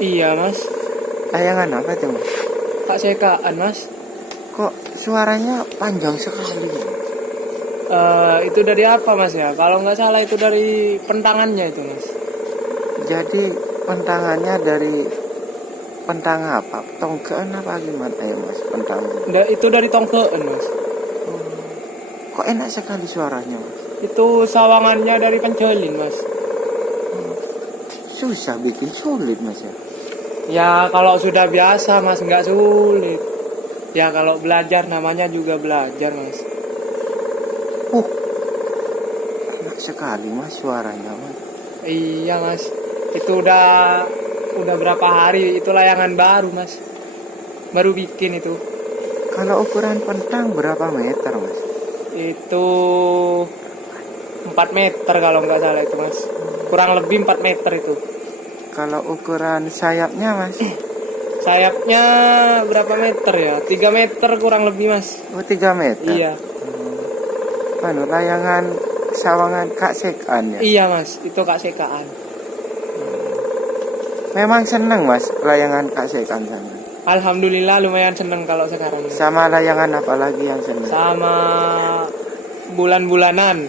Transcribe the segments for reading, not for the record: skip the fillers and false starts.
Iya mas. Layangan apa itu mas? Kak sekaan mas. Kok suaranya panjang sekali? Itu dari apa mas ya? Kalau nggak salah itu dari pentangannya itu mas. Jadi pentangannya dari pentang apa? Tonggaan apa gimana ya mas? Pentang. Itu dari tongkeen mas. Kok enak sekali suaranya mas? Itu sawangannya dari pencelin mas. Susah bikin, sulit mas ya? Ya kalau sudah biasa mas nggak sulit. Ya kalau belajar namanya juga belajar mas. Enak sekali mas suaranya mas. Iya mas. Itu udah berapa hari itu layangan baru mas. Baru bikin itu. Kalau ukuran pentang berapa meter mas? Itu 4 meter kalau nggak salah itu mas. Kurang lebih 4 meter itu. Kalau ukuran sayapnya mas? Sayapnya berapa meter ya? 3 meter kurang lebih mas. Oh 3 meter? Iya. Layangan sawangan Kak Sekan ya? Iya mas, itu Kak sekaan. Memang seneng mas layangan Kak Sekan sana? Alhamdulillah lumayan seneng kalau sekarang. Sama layangan apa lagi yang seneng? Sama bulan-bulanan.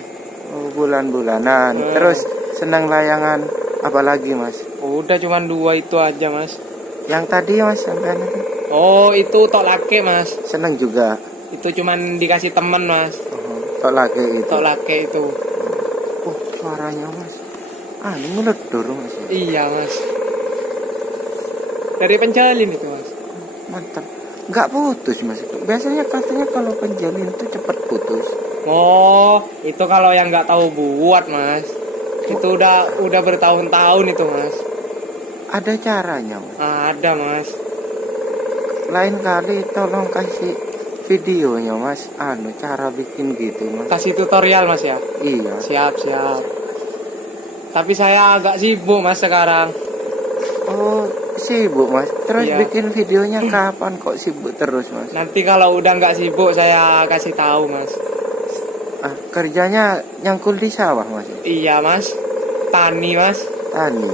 Oh, bulan-bulanan. Terus seneng layangan apa lagi mas? Udah cuman 2 itu aja mas. Yang tadi mas sampean itu? Oh itu tok lake mas. Seneng juga? Itu cuman dikasih temen mas. Tok lagi itu? Tok lake itu. Suaranya mas ngeledur mas ya? Iya mas. Dari penjalin itu mas. Mantap. Nggak putus mas. Biasanya katanya kalau penjalin itu cepat putus. Oh itu kalau yang nggak tahu buat mas. Itu udah bertahun-tahun itu mas. Ada caranya mas? Ada mas. Lain kali tolong kasih videonya mas. Cara bikin gitu mas. Kasih tutorial mas ya. Iya. Siap. Tapi saya agak sibuk mas sekarang. Oh sibuk mas. Terus Iya. bikin videonya kapan kok sibuk terus mas? Nanti kalau udah nggak sibuk saya kasih tahu mas. Kerjanya nyangkul di sawah mas? Iya mas. Tani mas. Tani.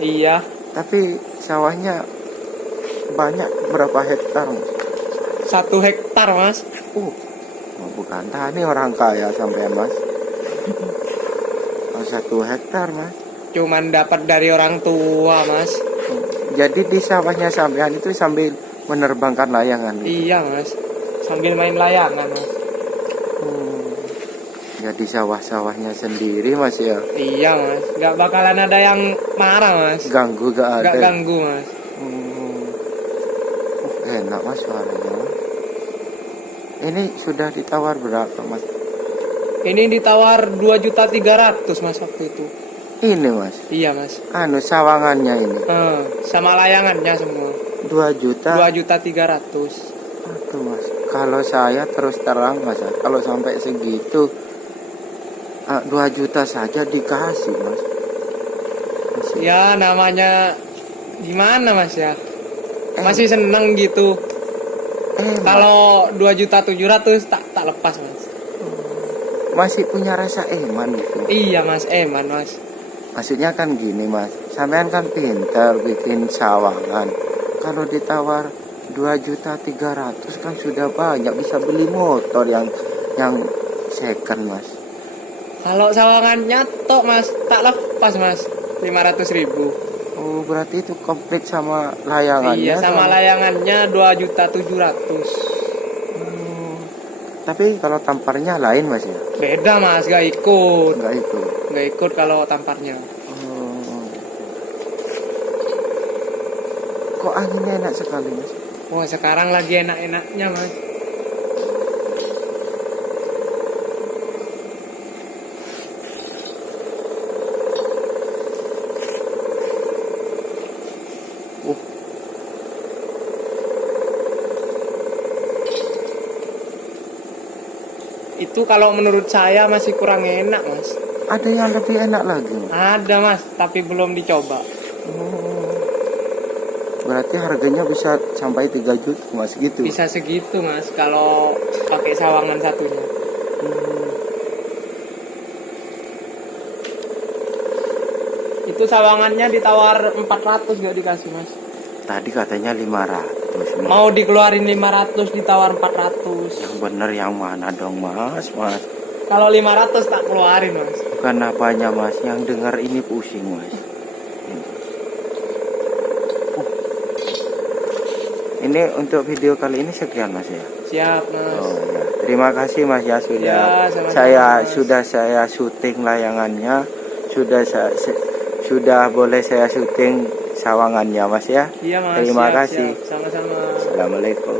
Iya. Tapi sawahnya banyak, berapa hektar mas? 1 hektar mas. Bukan tani, orang kaya sampai mas. 1 hektar mas. Cuman dapat dari orang tua mas. Jadi di sawahnya sampean itu sambil menerbangkan layangan gitu? Iya mas. Sambil main layangan mas. Jadi sawah-sawahnya sendiri mas ya? Iya mas. Gak bakalan ada yang marah mas. Ganggu gak ada? Gak ganggu mas. Enak mas suaranya mas. Ini sudah ditawar berapa mas? Ini ditawar 2.300.000 mas waktu itu. Ini mas? Iya mas. Sawangannya ini? Sama layangannya semua. 2 juta? 2.300.000. Aduh mas, kalau saya terus terang mas, kalau sampai segitu 2 juta saja dikasih mas. Ya namanya gimana mas ya. Masih seneng gitu. Kalau 2.700.000 tak lepas mas. Masih punya rasa eman gitu. Iya mas, eman mas. Maksudnya kan gini mas, sampean kan pintar bikin sawangan. Kalau ditawar 2.300.000 kan sudah banyak, bisa beli motor yang second mas. Kalau sawangannya tok mas, tak lepas mas, 500.000. Oh berarti itu komplit sama layangannya? Iya sama layangannya 2.700.000. Tapi kalau tamparnya lain mas ya? Beda mas, gak ikut. Nggak ikut Kalau tamparnya. Kok anginnya enak sekali mas? Wah sekarang lagi enak-enaknya mas. Itu kalau menurut saya masih kurang enak mas. Ada yang lebih enak lagi mas? Ada mas, tapi belum dicoba. Berarti harganya bisa sampai 3 juta mas gitu? Bisa segitu mas kalau pakai sawangan satunya. Itu sawangannya ditawar 400 gak dikasih mas. Tadi katanya 500 mas. Mau dikeluarin 500 ditawar 400. Yang bener yang mana dong mas? Kalau 500 tak keluarin mas. Bukan apanya mas, yang dengar ini pusing mas. Ini untuk video kali ini sekian mas ya. Siap mas. Oh ya, terima kasih mas ya sudah Ya, sama-sama, saya syuting layangannya, sudah boleh saya syuting sawangannya mas ya. Iya mas. Terima siap, kasih. siap. Sama-sama. Assalamualaikum.